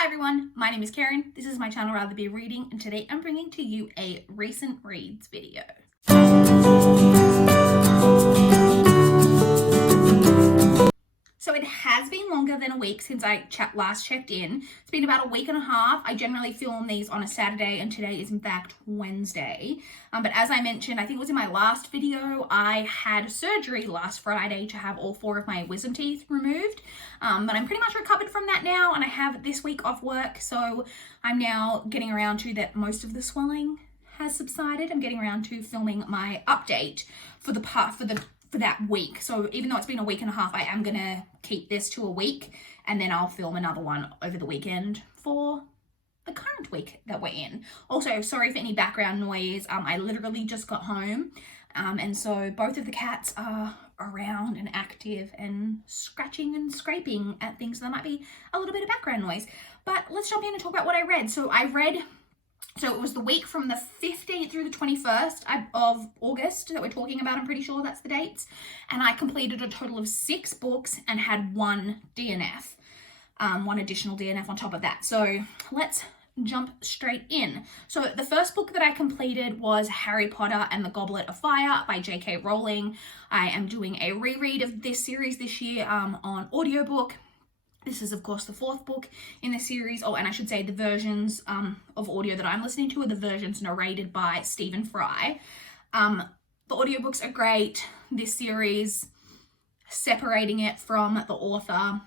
Hi everyone, my name is Karen, this is my channel Rather Be Reading, and today I'm bringing to you a recent reads video. So it has been longer than a week since I last checked in. It's been about a week and a half. I generally film these on a Saturday and today is in fact Wednesday. But as I mentioned, I think it was in my last video, I had surgery last Friday to have all 4 of my wisdom teeth removed. But I'm pretty much recovered from that now, and I have this week off work. So I'm now getting around to that most of the swelling has subsided. I'm getting around to filming my update for that week. So even though it's been a week and a half, I am gonna keep this to a week, and then I'll film another one over the weekend for the current week that we're in. Also, sorry for any background noise. I literally just got home, and so both of the cats are around and active and scratching and scraping at things, so there might be a little bit of background noise. But let's jump in and talk about what I read. So it was the week from the 15th through the 21st of August that we're talking about. I'm pretty sure that's the dates. And I completed a total of 6 books and had 1 DNF, one additional DNF on top of that. So let's jump straight in. So the first book that I completed was Harry Potter and the Goblet of Fire by J.K. Rowling. I am doing a reread of this series this year on audiobook. This is, of course, the 4th book in the series. Oh, and I should say the versions of audio that I'm listening to are the versions narrated by Stephen Fry. The audiobooks are great. This series, separating it from the author,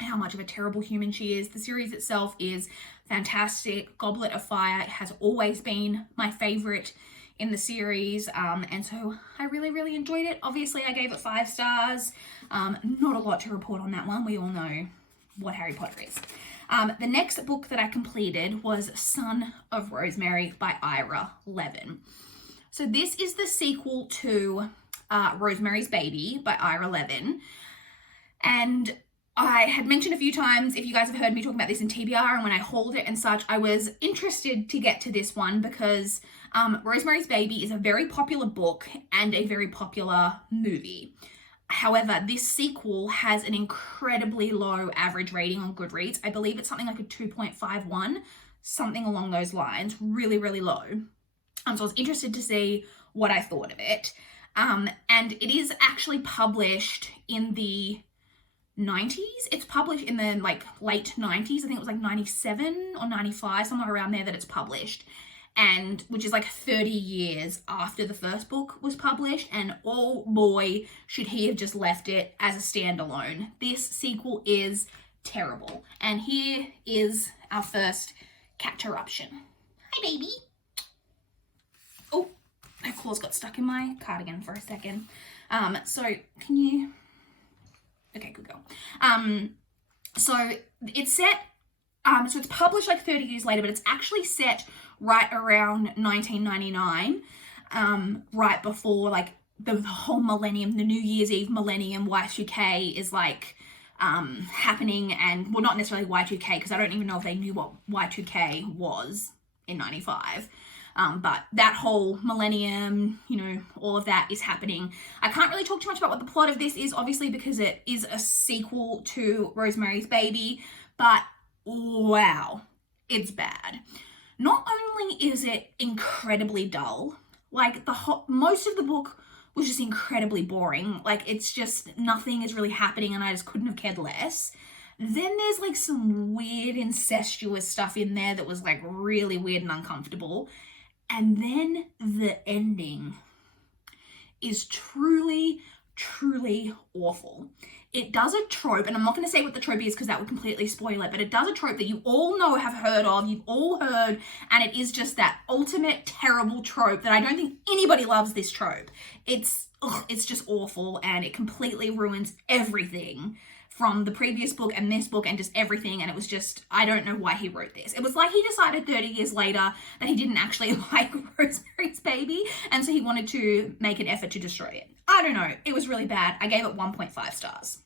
how much of a terrible human she is. The series itself is fantastic. Goblet of Fire has always been my favorite in the series, and so I really, really enjoyed it. Obviously, I gave it 5 stars. Not a lot to report on that one. We all know what Harry Potter is. The next book that I completed was Son of Rosemary by Ira Levin. So this is the sequel to Rosemary's Baby by Ira Levin. And I had mentioned a few times, if you guys have heard me talking about this in TBR and when I hauled it and such, I was interested to get to this one because Rosemary's Baby is a very popular book and a very popular movie. However, this sequel has an incredibly low average rating on Goodreads. I believe it's something like a 2.51, something along those lines, really, really low. So I was interested to see what I thought of it. And it is actually published in the 90s. It's published in the late 90s. I think it was like 97 or 95, somewhere around there that it's published. And which is like 30 years after the first book was published, and oh boy, should he have just left it as a standalone. This sequel is terrible. And here is our first catteruption. Hi, baby. Oh, my claws got stuck in my cardigan for a second. So can you... Okay, good girl. So it's set... so it's published like 30 years later, but it's actually set right around 1999, right before like the whole millennium, the New Year's Eve millennium. Y2K is like happening, and well, not necessarily Y2K, because I don't even know if they knew what Y2K was in 95. But that whole millennium, all of that is happening. I can't really talk too much about what the plot of this is, obviously, because it is a sequel to Rosemary's Baby, but wow, it's bad. Not only is it incredibly dull, like most of the book was just incredibly boring. Like it's just nothing is really happening, and I just couldn't have cared less. Then there's like some weird incestuous stuff in there that was like really weird and uncomfortable. And then the ending is truly, truly awful. It does a trope, and I'm not going to say what the trope is because that would completely spoil it, but it does a trope that you all know, have heard of, you've all heard, and it is just that ultimate terrible trope that I don't think anybody loves this trope. It's just awful, and it completely ruins everything from the previous book and this book and just everything, and it was just, I don't know why he wrote this. It was like he decided 30 years later that he didn't actually like Rosemary's Baby, and so he wanted to make an effort to destroy it. I don't know. It was really bad. I gave it 1.5 stars.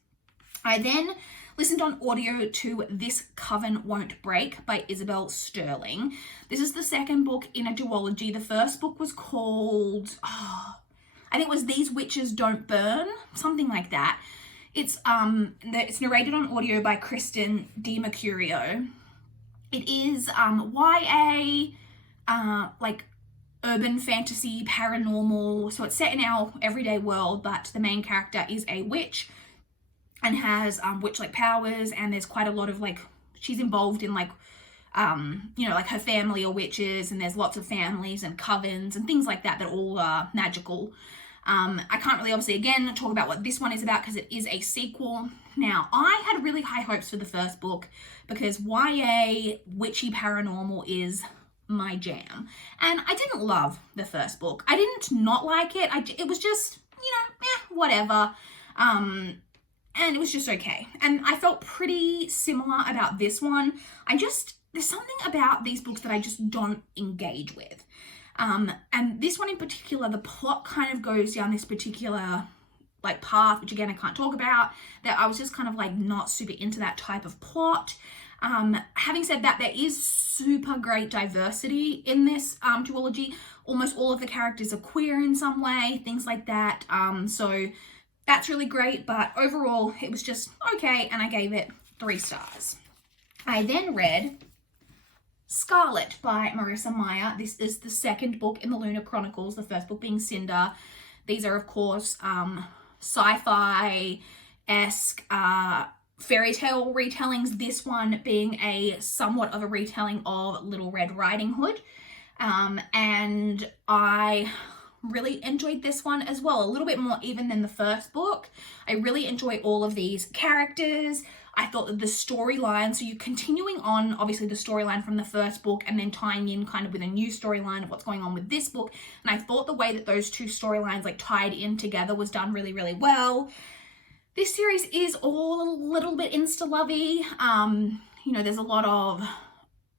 I then listened on audio to This Coven Won't Break by Isabel Sterling. This is the second book in a duology. The first book was called, I think it was These Witches Don't Burn, something like that. It's narrated on audio by Kristen DiMercurio. It is YA, like urban fantasy, paranormal. So it's set in our everyday world, but the main character is a witch and has witch-like powers, and there's quite a lot of like, she's involved in like, you know, like her family are witches, and there's lots of families and covens and things like that that all are magical. I can't really obviously again talk about what this one is about because it is a sequel. Now, I had really high hopes for the first book because YA witchy paranormal is my jam, and I didn't love the first book. I didn't not like it. It was just, you know, whatever. And it was just okay. And I felt pretty similar about this one. There's something about these books that I just don't engage with. And this one in particular, the plot kind of goes down this particular like path, which again, I can't talk about, that I was just kind of like not super into that type of plot. Having said that, there is super great diversity in this duology. Almost all of the characters are queer in some way, things like that. So that's really great, but overall it was just okay, and I gave it 3 stars. I then read Scarlet by Marissa Meyer. This is the second book in the Lunar Chronicles, the first book being Cinder. These are, of course, sci-fi-esque fairy tale retellings, this one being a somewhat of a retelling of Little Red Riding Hood. And I really enjoyed this one as well, a little bit more even than the first book. I really enjoy all of these characters. I thought that the storyline, so you're continuing on obviously the storyline from the first book and then tying in kind of with a new storyline of what's going on with this book, and I thought the way that those two storylines like tied in together was done really, really well. This series is all a little bit insta-lovey. You know, there's a lot of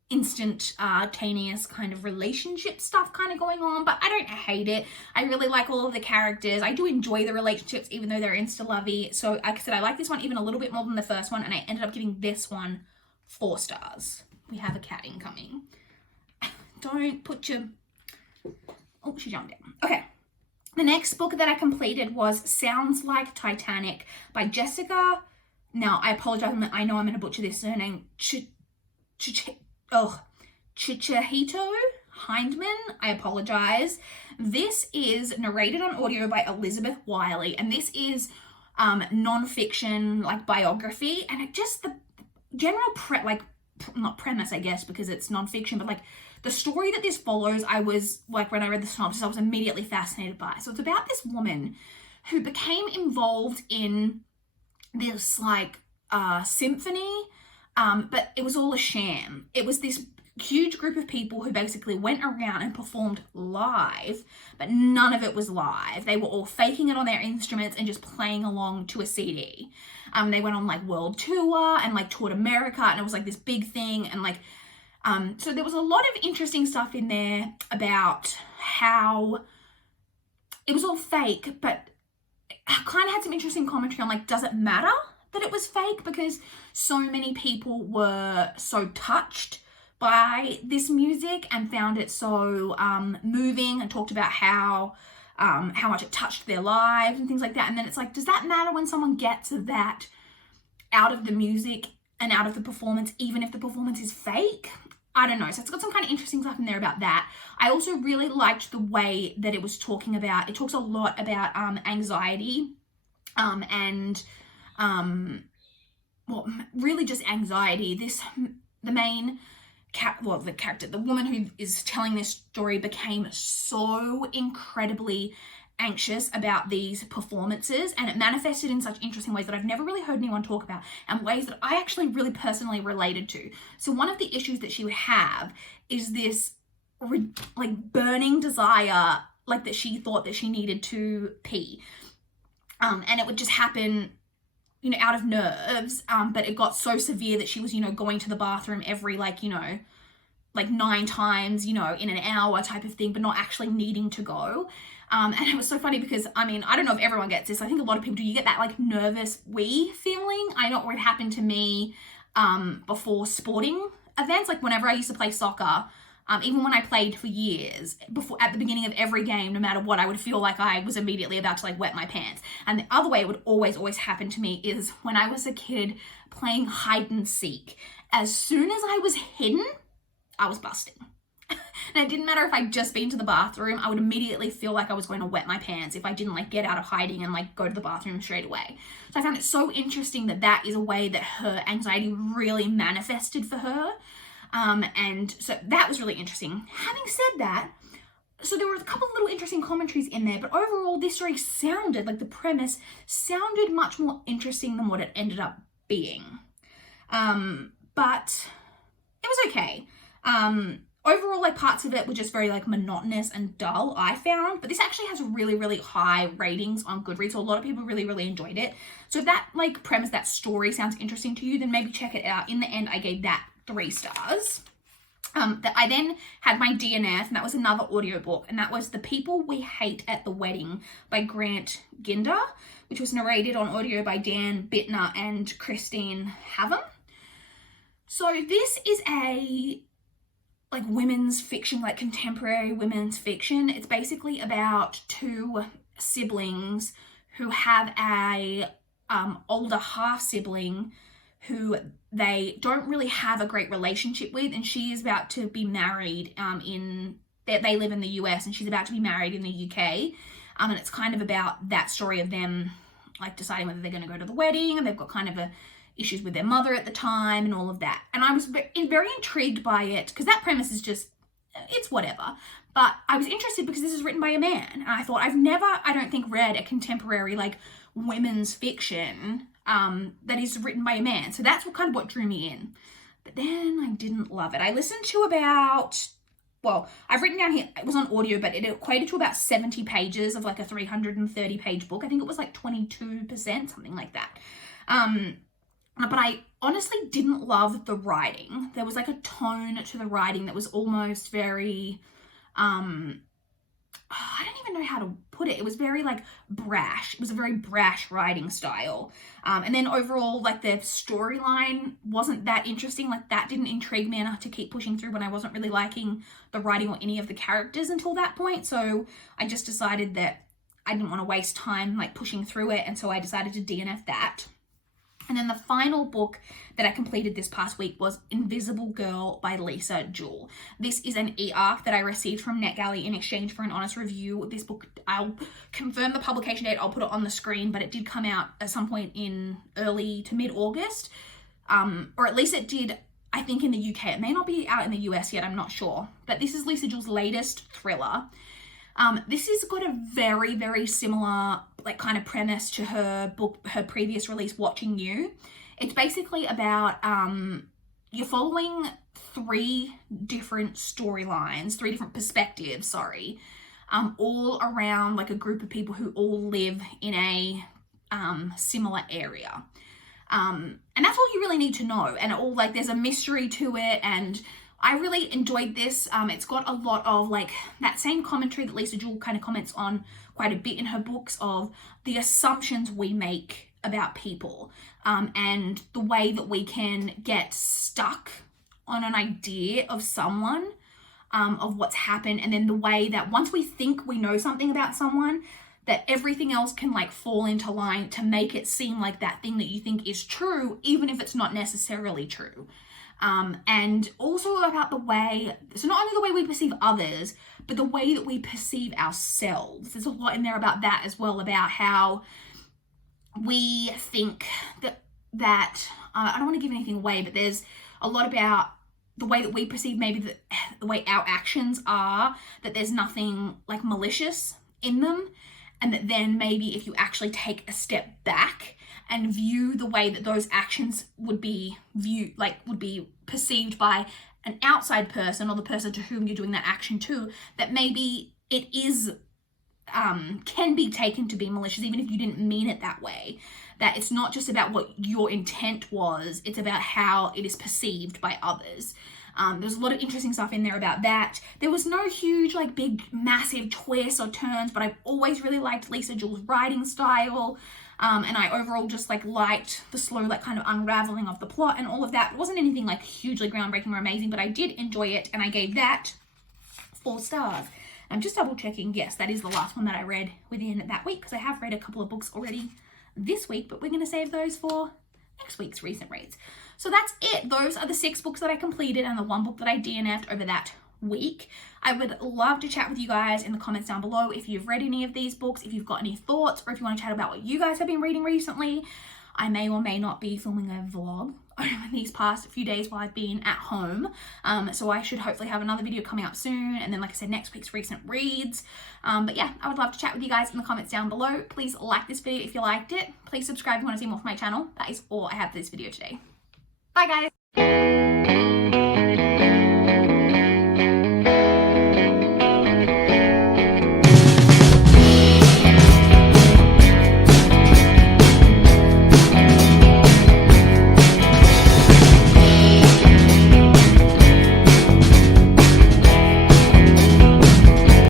instantaneous kind of relationship stuff kind of going on, but I don't hate it. I really like all of the characters. I do enjoy the relationships even though they're insta-lovey. So like I said, I like this one even a little bit more than the first one, and I ended up giving this one 4 stars. We have a cat incoming. Don't put your... Oh, she jumped down. Okay. The next book that I completed was Sounds Like Titanic by Jessica. Now, I apologize. I know I'm going to butcher this surname. Chichahito Hindman. I apologize. This is narrated on audio by Elizabeth Wiley, and this is non-fiction, like biography, and it just, the general not premise, I guess, because it's non-fiction, but like the story that this follows, I was like, when I read the synopsis, I was immediately fascinated by. So it's about this woman who became involved in this like symphony, but it was all a sham. It was this huge group of people who basically went around and performed live, but none of it was live. They were all faking it on their instruments and just playing along to a CD. They went on like world tour and like toured America, and it was like this big thing, and like so there was a lot of interesting stuff in there about how it was all fake, but I kind of had some interesting commentary on like, does it matter that it was fake? Because so many people were so touched by this music and found it so moving, and talked about how much it touched their lives and things like that. And then it's like, does that matter when someone gets that out of the music and out of the performance, even if the performance is fake? I don't know. So it's got some kind of interesting stuff in there about that. I also really liked the way that it was talking about, it talks a lot about anxiety and well, really just anxiety. The main the woman who is telling this story became so incredibly anxious about these performances, and it manifested in such interesting ways that I've never really heard anyone talk about, and ways that I actually really personally related to. So one of the issues that she would have is this like burning desire, like that she thought that she needed to pee, and it would just happen, you know, out of nerves, but it got so severe that she was, you know, going to the bathroom every like 9 times, you know, in an hour type of thing, but not actually needing to go. And it was so funny because, I mean, I don't know if everyone gets this. I think a lot of people do. You get that like nervous wee feeling. I know it happened to me before sporting events. Like whenever I used to play soccer, even when I played for years, before at the beginning of every game, no matter what, I would feel like I was immediately about to like wet my pants. And the other way it would always happen to me is when I was a kid playing hide and seek. as soon as I was hidden, I was busting. And it didn't matter if I'd just been to the bathroom, I would immediately feel like I was going to wet my pants if I didn't like get out of hiding and like go to the bathroom straight away. So I found it so interesting that that is a way that her anxiety really manifested for her. And so that was really interesting. Having said that, so there were a couple of little interesting commentaries in there, but overall this story sounded like the premise sounded much more interesting than what it ended up being. But it was okay. Overall, like parts of it were just very like monotonous and dull, I found, but this actually has really, really high ratings on Goodreads. So a lot of people really, really enjoyed it. So if that like premise, that story sounds interesting to you, then maybe check it out. In the end, I gave that 3 stars. That I then had my DNF, and that was another audiobook, and that was The People We Hate at the Wedding by Grant Ginder, which was narrated on audio by Dan Bittner and Christine Havum. So this is a like women's fiction, like contemporary women's fiction. It's basically about 2 siblings who have a older half sibling who they don't really have a great relationship with, and she is about to be married they live in the US, and she's about to be married in the UK. And it's kind of about that story of them like deciding whether they're going to go to the wedding, and they've got kind of issues with their mother at the time and all of that. And I was very intrigued by it because that premise is just, it's whatever. But I was interested because this is written by a man. And I thought, I've never, I don't think, read a contemporary like women's fiction that is written by a man. So that's what drew me in. But then I didn't love it. I listened to about, well, I've written down here, it was on audio, but it equated to about 70 pages of like a 330 page book. I think it was like 22%, something like that. But I honestly didn't love the writing. There was like a tone to the writing that was almost very, I don't even know how to put it. It was very like brash. It was a very brash writing style. And then overall, like the storyline wasn't that interesting. Like that didn't intrigue me enough to keep pushing through when I wasn't really liking the writing or any of the characters until that point. So I just decided that I didn't want to waste time like pushing through it. And so I decided to DNF that. And then the final book that I completed this past week was Invisible Girl by Lisa Jewell. This is an e-arc that I received from NetGalley in exchange for an honest review. This book, I'll confirm the publication date, I'll put it on the screen, but it did come out at some point in early to mid-August. Or at least it did, I think, in the UK. It may not be out in the US yet, I'm not sure. But this is Lisa Jewell's latest thriller. This has got a very, very similar like kind of premise to her book, her previous release, Watching You. It's basically about you're following 3 different storylines, 3 different perspectives, all around like a group of people who all live in a similar area. And that's all you really need to know. And all like there's a mystery to it, and I really enjoyed this. It's got a lot of like that same commentary that Lisa Jewell kind of comments on quite a bit in her books of the assumptions we make about people, and the way that we can get stuck on an idea of someone, of what's happened, and then the way that once we think we know something about someone, that everything else can like fall into line to make it seem like that thing that you think is true, even if it's not necessarily true. And also about the way, so not only the way we perceive others, but the way that we perceive ourselves. There's a lot in there about that as well, about how we think that I don't want to give anything away, but there's a lot about the way that we perceive maybe the way our actions are, that there's nothing like malicious in them. And that then maybe if you actually take a step back and view the way that those actions would be perceived by an outside person, or the person to whom you're doing that action to, that maybe it is can be taken to be malicious, even if you didn't mean it that way. That it's not just about what your intent was, it's about how it is perceived by others. There's a lot of interesting stuff in there about that. There was no huge, like, big, massive twists or turns, but I've always really liked Lisa Jewell's writing style. And I overall just, like, liked the slow, like, kind of unraveling of the plot and all of that. It wasn't anything, like, hugely groundbreaking or amazing, but I did enjoy it, and I gave that 4 stars. I'm just double checking. Yes, that is the last one that I read within that week, because I have read a couple of books already this week, but we're going to save those for next week's recent reads. So that's it. Those are the 6 books that I completed and the 1 book that I DNF'd over that week. I would love to chat with you guys in the comments down below if you've read any of these books, if you've got any thoughts, or if you want to chat about what you guys have been reading recently. I may or may not be filming a vlog over these past few days while I've been at home. So I should hopefully have another video coming up soon. And then, like I said, next week's recent reads. But yeah, I would love to chat with you guys in the comments down below. Please like this video if you liked it. Please subscribe if you want to see more from my channel. That is all I have for this video today. Bye guys.